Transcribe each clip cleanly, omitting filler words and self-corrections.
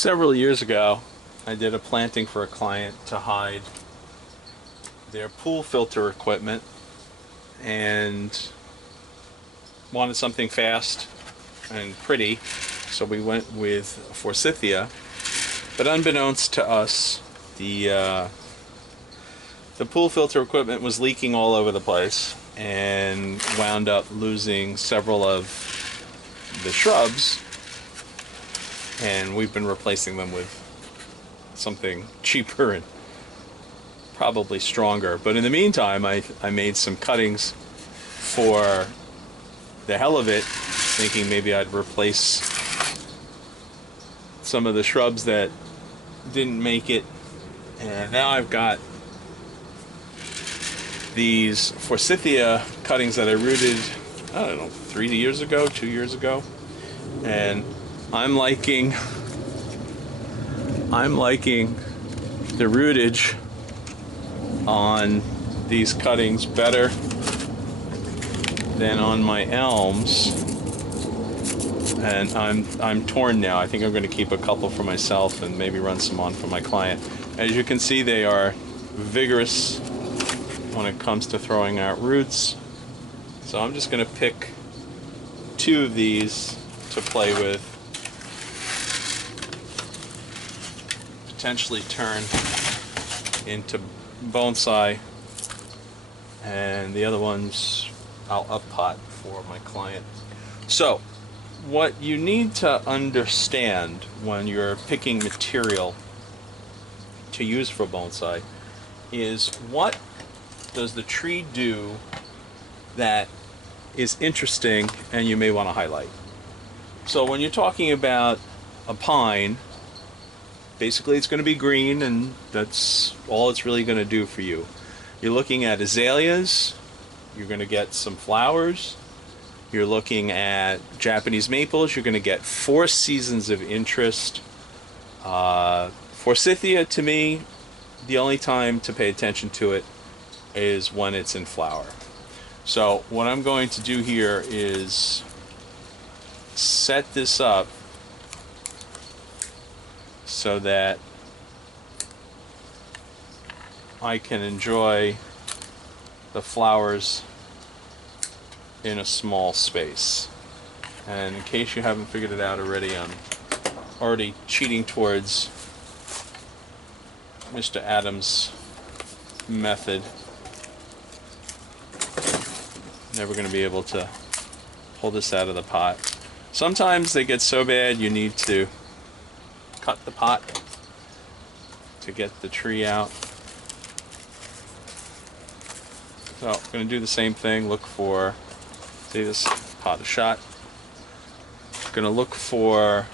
Several years ago, I did a planting for a client to hide their pool filter equipment and wanted something fast and pretty, so we went with forsythia. But unbeknownst to us, the pool filter equipment was leaking all over the place and wound up losing several of the shrubs, and we've been replacing them with something cheaper and probably stronger. But in the meantime, I made some cuttings for the hell of it, thinking maybe I'd replace some of the shrubs that didn't make it. And now I've got these forsythia cuttings that I rooted, I don't know, 3 years ago, 2 years ago. And I'm liking the rootage on these cuttings better than on my elms, and I'm torn now. I think I'm going to keep a couple for myself and maybe run some on for my client. As you can see, they are vigorous when it comes to throwing out roots, so I'm just going to pick 2 of these to play with, potentially turn into bonsai, and the other ones I'll up pot for my client. So what you need to understand when you're picking material to use for bonsai is, what does the tree do that is interesting and you may want to highlight. So when you're talking about a pine, basically it's going to be green, and that's all it's really going to do for you. You're looking at azaleas, you're going to get some flowers. You're looking at Japanese maples, you're going to get 4 seasons of interest. Forsythia, to me, the only time to pay attention to it is when it's in flower. So what I'm going to do here is set this up so that I can enjoy the flowers in a small space. And in case you haven't figured it out already, I'm already cheating towards Mr. Adams' method. Never going to be able to pull this out of the pot. Sometimes they get so bad you need to cut the pot to get the tree out. So I'm going to do the same thing. Look for, see this pot is shot. Going to look for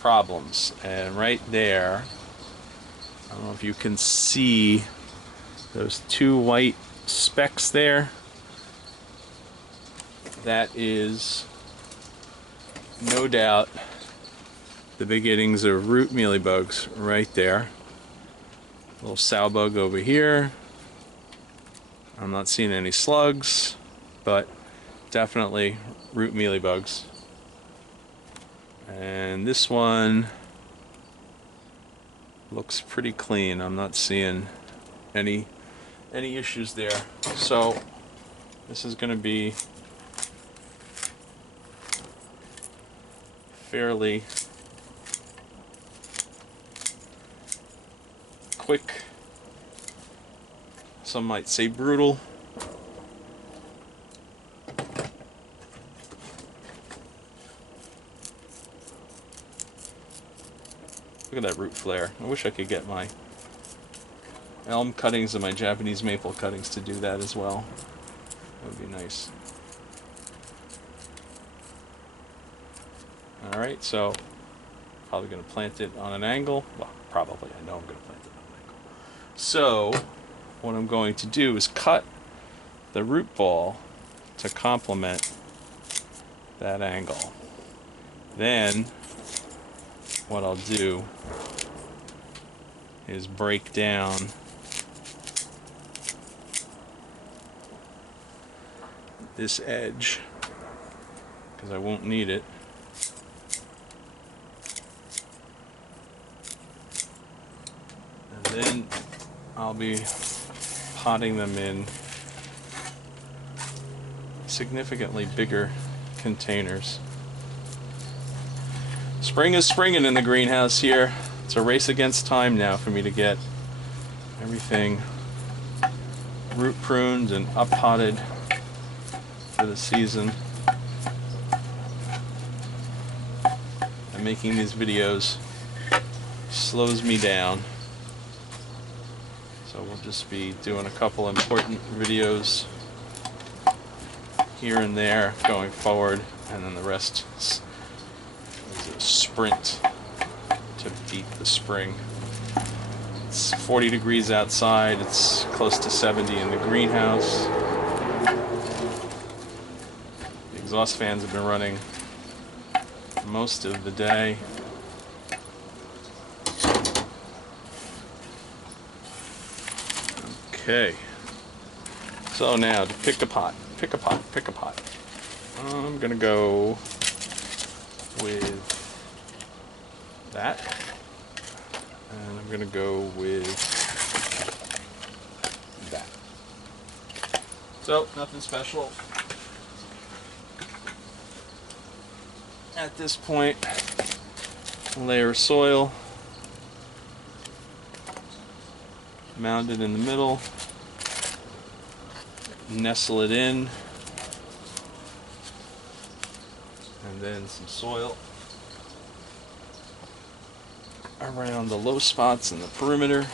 problems, and right there, I don't know if you can see those 2 white specks there. That is no doubt the beginnings of root mealybugs right there. A little sow bug over here. I'm not seeing any slugs, but definitely root mealybugs. And this one looks pretty clean. I'm not seeing any issues there. So this is going to be fairly quick. Some might say brutal. Look at that root flare. I wish I could get my elm cuttings and my Japanese maple cuttings to do that as well. That would be nice. Alright, so probably going to plant it on an angle. Well, probably. I know I'm going to plant it on an angle. So what I'm going to do is cut the root ball to complement that angle. Then what I'll do is break down this edge, because I won't need it. then I'll be potting them in significantly bigger containers. Spring is springing in the greenhouse here. It's a race against time now for me to get everything root pruned and up potted for the season. And making these videos slows me down. So we'll just be doing a couple important videos here and there going forward, and then the rest is a sprint to beat the spring. It's 40 degrees outside, it's close to 70 in the greenhouse. The exhaust fans have been running most of the day. Okay, so now to pick a pot. I'm gonna go with that, and I'm gonna go with that. So nothing special at this point. Layer of soil, mound it in the middle, nestle it in, and then some soil around the low spots in the perimeter.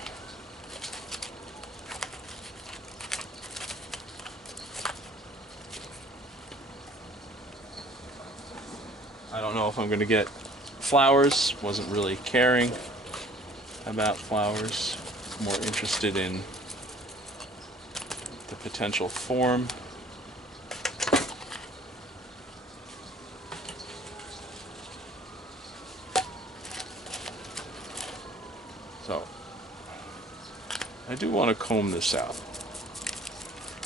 I don't know if I'm going to get flowers. Wasn't really caring about flowers. More interested in the potential form. So I do want to comb this out.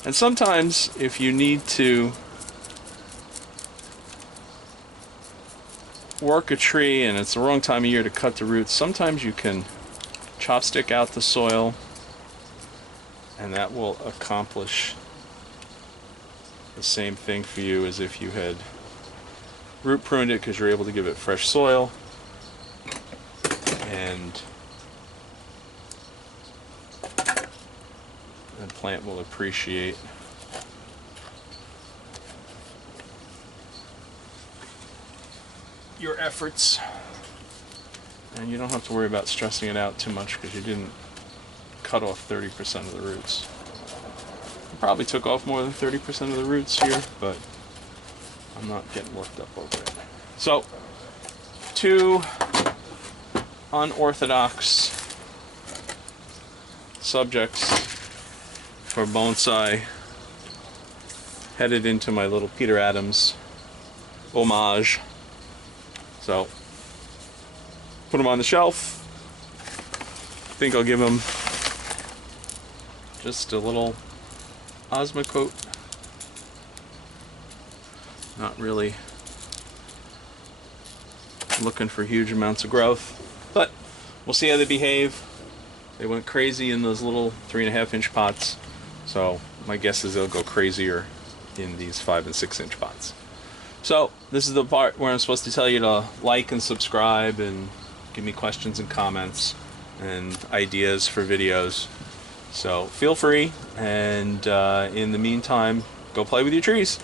And sometimes if you need to work a tree and it's the wrong time of year to cut the roots, sometimes you can chopstick out the soil, and that will accomplish the same thing for you as if you had root pruned it, because you're able to give it fresh soil, and the plant will appreciate your efforts. And you don't have to worry about stressing it out too much because you didn't cut off 30% of the roots. I probably took off more than 30% of the roots here, but I'm not getting worked up over it. So, two unorthodox subjects for bonsai headed into my little Peter Adams homage. So, put them on the shelf. I think I'll give them just a little Osmocote. Not really looking for huge amounts of growth, but we'll see how they behave. They went crazy in those little 3.5-inch pots, so my guess is they'll go crazier in these 5 and 6-inch pots. So this is the part where I'm supposed to tell you to like and subscribe and give me questions and comments and ideas for videos. So feel free, and in the meantime, go play with your trees.